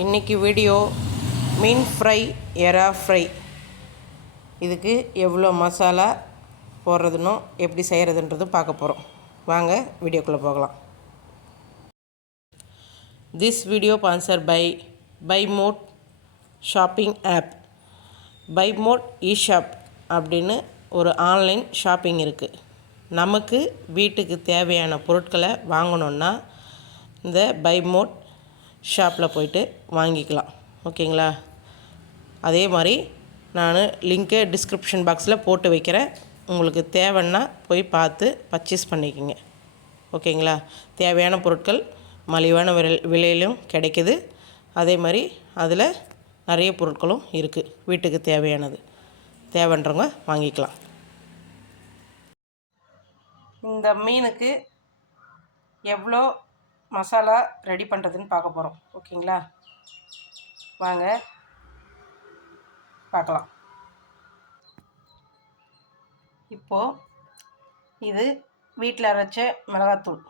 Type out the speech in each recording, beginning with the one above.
இன்றைக்கி வீடியோ மீன் ஃப்ரை எறா ஃப்ரை இதுக்கு எவ்வளோ மசாலா போடுறதுனோ எப்படி செய்கிறதுன்றதும் பார்க்க போகிறோம் வாங்க வீடியோக்குள்ளே போகலாம். This video sponsor by buy mode shopping app buy mode e shop அப்படின்னு ஒரு ஆன்லைன் ஷாப்பிங் இருக்குது நமக்கு வீட்டுக்கு தேவையான பொருட்களை வாங்கணுன்னா இந்த பை மோட் ஷாப்பில் போயிட்டு வாங்கிக்கலாம். ஓகேங்களா? அதே மாதிரி நான் லிங்க்கை டிஸ்கிரிப்ஷன் பாக்ஸில் போட்டு வைக்கிறேன். உங்களுக்கு தேவைன்னா போய் பார்த்து பர்ச்சேஸ் பண்ணிக்கோங்க. ஓகேங்களா? தேவையான பொருட்கள் மலிவான விலை விலையிலும் கிடைக்குது. அதே மாதிரி அதில் நிறைய பொருட்களும் இருக்குது வீட்டுக்கு தேவையானது. தேவைன்றவங்க வாங்கிக்கலாம். இந்த மீனுக்கு எவ்வளோ மசாலா ரெடி பண்ணுறதுன்னு பார்க்க போகிறோம் ஓகேங்களா? வாங்க. பார்க்கலாம். இப்போது இது வீட்டில் அரைச்ச மிளகாத்தூள்.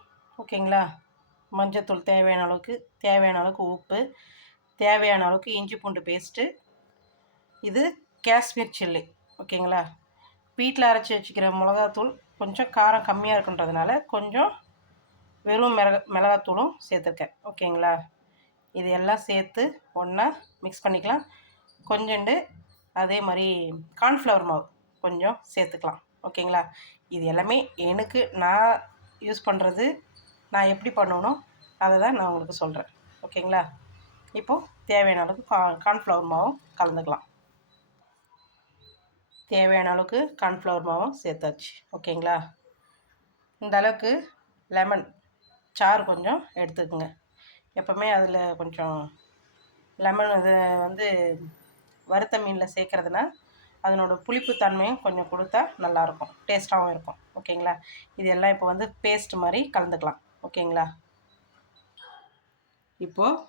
ஓகேங்களா? மஞ்சத்தூள் தேவையான அளவுக்கு தேவையான அளவுக்கு உப்பு தேவையான அளவுக்கு இஞ்சி பூண்டு பேஸ்ட்டு இது காஷ்மீர் சில்லி. ஓகேங்களா? வீட்டில் அரைச்சி வச்சுக்கிற மிளகாத்தூள் கொஞ்சம் காரம் கம்மியாக இருக்குன்றதுனால கொஞ்சம் வெறும் மிளக மிளகாத்தூளும் சேர்த்துருக்கேன். ஓகேங்களா? இது எல்லாம் சேர்த்து ஒன்றா மிக்ஸ் பண்ணிக்கலாம். கொஞ்சண்டு அதே மாதிரி கார்ன்ஃப்ளவர் மாவு கொஞ்சம் சேர்த்துக்கலாம். ஓகேங்களா? இது எல்லாமே எனக்கு நான் யூஸ் பண்ணுறது நான் எப்படி பண்ணணும் அதை தான் நான் உங்களுக்கு சொல்கிறேன் ஓகேங்களா? இப்போது தேவையான அளவுக்கு கா கார்ன்ஃப்ளவர் மாவும் கலந்துக்கலாம். தேவையான அளவுக்கு கார்ன்ஃப்ளவர் மாவும் சேர்த்தாச்சு. ஓகேங்களா? இந்த அளவுக்கு லெமன் சாறு கொஞ்சம் எடுத்துக்கோங்க. எப்போவுமே அதில் கொஞ்சம் லெமன் இது வந்து வறுத்த மீனில் சேர்க்குறதுனா அதனோட புளிப்பு தன்மையும் கொஞ்சம் கொடுத்தா நல்லாயிருக்கும். டேஸ்ட்டாகவும் இருக்கும். ஓகேங்களா? இது எல்லாம் இப்போ வந்து பேஸ்ட் மாதிரி கலந்துக்கலாம். ஓகேங்களா? இப்போது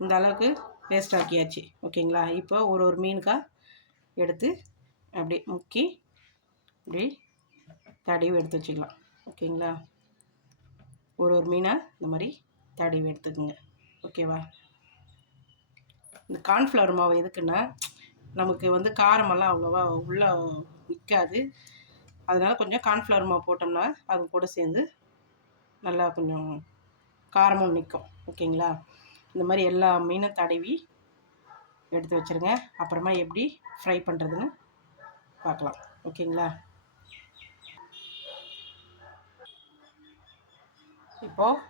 இந்த அளவுக்கு பேஸ்ட் ஆக்கியாச்சு. ஓகேங்களா? இப்போ ஒரு ஒரு மீனுக்காக எடுத்து அப்படி முக்கி இப்படி தடவி எடுத்து வச்சுக்கலாம். ஓகேங்களா? ஒரு ஒரு மீனாக இந்த மாதிரி தடவி எடுத்துக்கோங்க. ஓகேவா இந்த கார்ன்ஃப்ளவர் மாவு எதுக்குன்னா நமக்கு வந்து காரமெல்லாம் அவ்வளோவா உள்ளே நிற்காது அதனால் கொஞ்சம் கார்ன்ஃப்ளவர் மாவு போட்டோம்னா அது கூட சேர்ந்து நல்லா கொஞ்சம் காரமும் நிற்கும் ஓகேங்களா இந்த மாதிரி எல்லா மீனும் தடவி எடுத்து வச்சுருங்க. அப்புறமா எப்படி ஃப்ரை பண்ணுறதுன்னு பார்க்கலாம். ஓகேங்களா இப்போது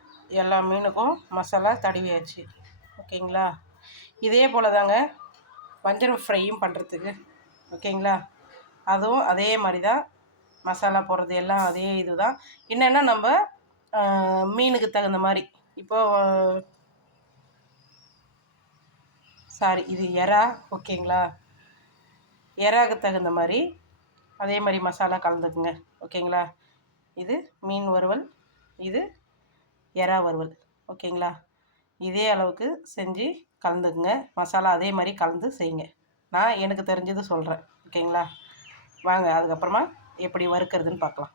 எல்லா மீனுக்கும் மசாலா தடவியாச்சு. ஓகேங்களா? இதே போல் தாங்க வஞ்சரம் ஃப்ரையும் பண்ணுறதுக்கு ஓகேங்களா? அதுவும் அதே மாதிரி தான் மசாலா போடுறது எல்லாம் அதே இது தான் என்னென்னா நம்ம மீனுக்கு தகுந்த மாதிரி. இப்போது சாரி இது எறா. ஓகேங்களா? எறாக்கு தகுந்த மாதிரி அதே மாதிரி மசாலா கலந்துக்குங்க. ஓகேங்களா? இது மீன் வறுவல் இது எறா வறுவல். ஓகேங்களா? இதே அளவுக்கு செஞ்சு கலந்துக்குங்க. மசாலா அதே மாதிரி கலந்து செய்யுங்க. நான் எனக்கு தெரிஞ்சது சொல்கிறேன் ஓகேங்களா? வாங்க அதுக்கப்புறமா எப்படி வறுக்கிறதுன்னு பார்க்கலாம்.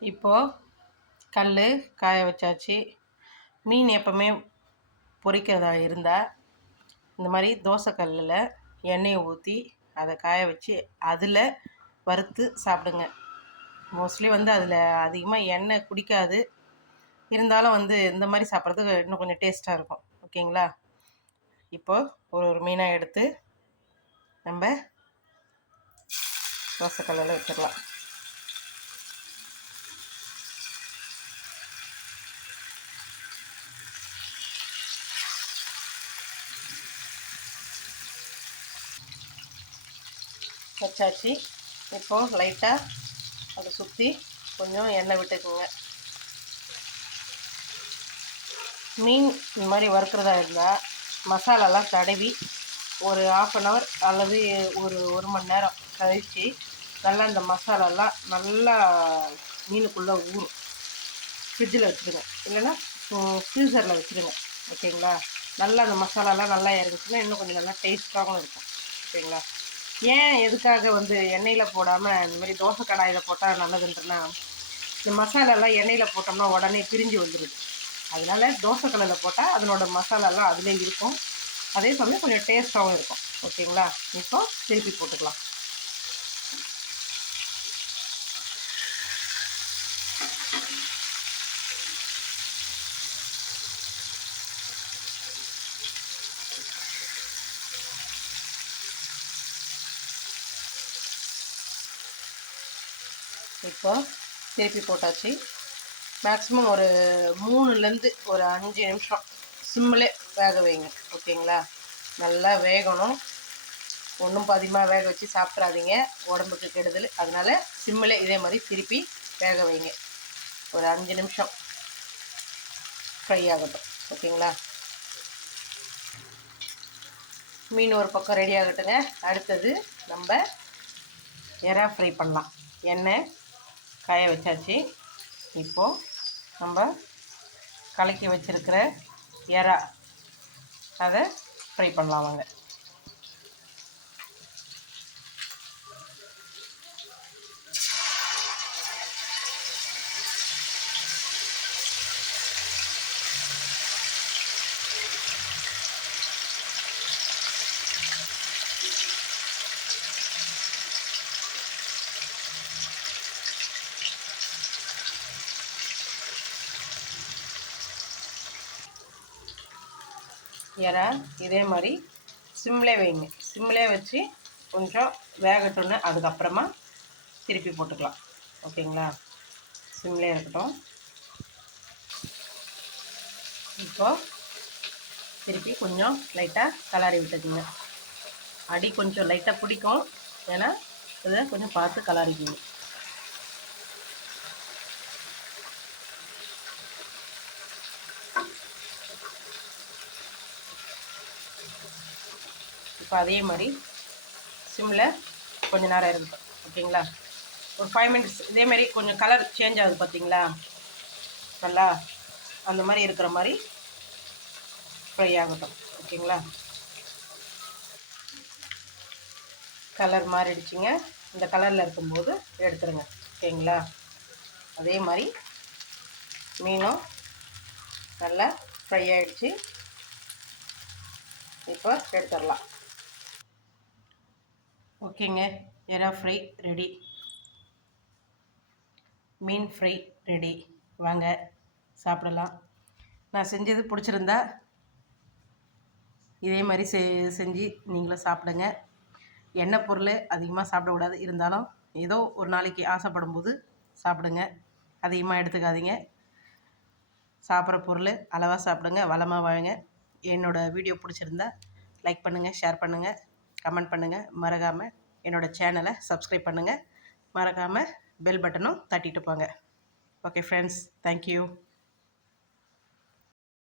இப்போது கல் காய வச்சாச்சு. மீன் எப்போவுமே பொரிக்கிறதா இருந்தால் இந்த மாதிரி தோசைக்கல்லில் எண்ணெயை ஊற்றி அதை காய வச்சு அதில் வறுத்து சாப்பிடுங்க. மோஸ்ட்லி வந்து அதில் அதிகமாக எண்ணெய் குடிக்காது. இருந்தாலும் வந்து இந்த மாதிரி சாப்பிட்றதுக்கு இன்னும் கொஞ்சம் டேஸ்ட்டாக இருக்கும். ஓகேங்களா? இப்போது ஒரு ஒரு மீனாக எடுத்து நம்ம தோசைக்கல்லில் வச்சிடலாம். வச்சாச்சு. இப்போது லைட்டாக அதை சுற்றி கொஞ்சம் எண்ணெய் விட்டுக்குங்க. மீன் இந்த மாதிரி வறுக்கிறதா இருந்தால் மசாலாலாம் தடவி ஒரு ஆஃப் அன் ஹவர் அல்லது ஒரு ஒரு மணி நேரம் கழித்து நல்லா இந்த மசாலாலாம் நல்லா மீனுக்குள்ளே ஊறும். ஃப்ரிட்ஜில் வச்சுருங்க. இல்லைன்னா ஃப்ரீசரில் வச்சுருங்க. ஓகேங்களா? நல்லா அந்த மசாலாலாம் நல்லா இறங்குச்சுன்னா இன்னும் கொஞ்சம் நல்லா டேஸ்ட்டாகவும் இருக்கும். ஓகேங்களா? ஏன் எதுக்காக வந்து எண்ணெயில் போடாமல் இந்த மாதிரி தோசை கடாயில் போட்டால் நல்லதுன்றனா இந்த மசாலாலாம் எண்ணெயில் போட்டோம்னா உடனே பிரிஞ்சு வந்துடுது அதனால தோசை கல்லில் போட்டால் அதனோட மசாலாலாம் அதிலே இருக்கும். அதே சமயம் கொஞ்சம் டேஸ்ட்டாகவும் இருக்கும். ஓகேங்களா? இப்போ திருப்பி போட்டுக்கலாம். இப்போ திருப்பி போட்டாச்சு. மேக்ஸிமம் ஒரு மூணுலேருந்து ஒரு அஞ்சு நிமிஷம். சிம்மிலே வேக வைங்க. ஓகேங்களா நல்லா வேகணும். ஒன்றும் பாதிமாக வேக வச்சு சாப்பிட்றாதீங்க உடம்புக்கு கெடுதல். அதனால் சிம்மில் இதே மாதிரி திருப்பி வேக வைங்க. ஒரு அஞ்சு நிமிஷம். ஃப்ரை ஆகட்டும். ஓகேங்களா மீன் ஒரு பக்கம் ரெடி ஆகட்டுங்க. அடுத்தது நம்ம எறா ஃப்ரை பண்ணலாம். எண்ணெய் காய வச்சாச்சு. இப்போது நம்ம கலக்கி வச்சுருக்கிற எறா. அதை ஃப்ரை பண்ணலாம் வாங்க. இறை இதே மாதிரி சிம்லே வைங்க. சிம்லே வச்சு கொஞ்சம் வேகட்டோன்னு அதுக்கப்புறமா திருப்பி போட்டுக்கலாம். ஓகேங்களா? சிம்லே இருக்கட்டும். இப்போ திருப்பி கொஞ்சம் லைட்டாக கலரி விட்டுக்குங்க. அடி கொஞ்சம் லைட்டாக பிடிக்கும். ஏன்னா இதை கொஞ்சம் பார்த்து கலரிக்கணும் இப்போ அதே மாதிரி சிம்மில் கொஞ்ச நேரம் இருக்கட்டும் ஓகேங்களா? ஒரு ஃபைவ் மினிட்ஸ் இதே மாதிரி கொஞ்சம் கலர் சேஞ்ச் ஆகுது பார்த்தீங்களா நல்லா அந்த மாதிரி இருக்கிற மாதிரி ஃப்ரை ஆகட்டும். ஓகேங்களா? கலர் மாறிடுச்சிங்க. இந்த கலரில் இருக்கும்போது எடுத்துருங்க. ஓகேங்களா? அதே மாதிரி மீனும் நல்லா ஃப்ரை ஆகிடுச்சு இப்போ எடுத்துடலாம் ஓகேங்க. எறா ஃப்ரை ரெடி. மீன் ஃப்ரை ரெடி. வாங்க சாப்பிடலாம். நான் செஞ்சது பிடிச்சிருந்தா இதே மாதிரி செ செஞ்சு நீங்களும் சாப்பிடுங்க. எண்ணெய் பொருள் அதிகமாக சாப்பிடக்கூடாது. இருந்தாலும் ஏதோ ஒரு நாளைக்கு ஆசைப்படும் போது சாப்பிடுங்க. அதிகமாக எடுத்துக்காதீங்க. சாப்பிட்ற பொருள் அளவாக சாப்பிடுங்க வளமாக வாழுங்க. என்னோடய வீடியோ பிடிச்சிருந்தா லைக் பண்ணுங்கள் ஷேர் பண்ணுங்கள் கமெண்ட் பண்ணுங்கள் மறக்காமல் என்னோடய சேனலை சப்ஸ்கிரைப் பண்ணுங்கள் மறக்காமல் பெல் பட்டனும் தட்டிட்டு போங்க. Okay friends thank you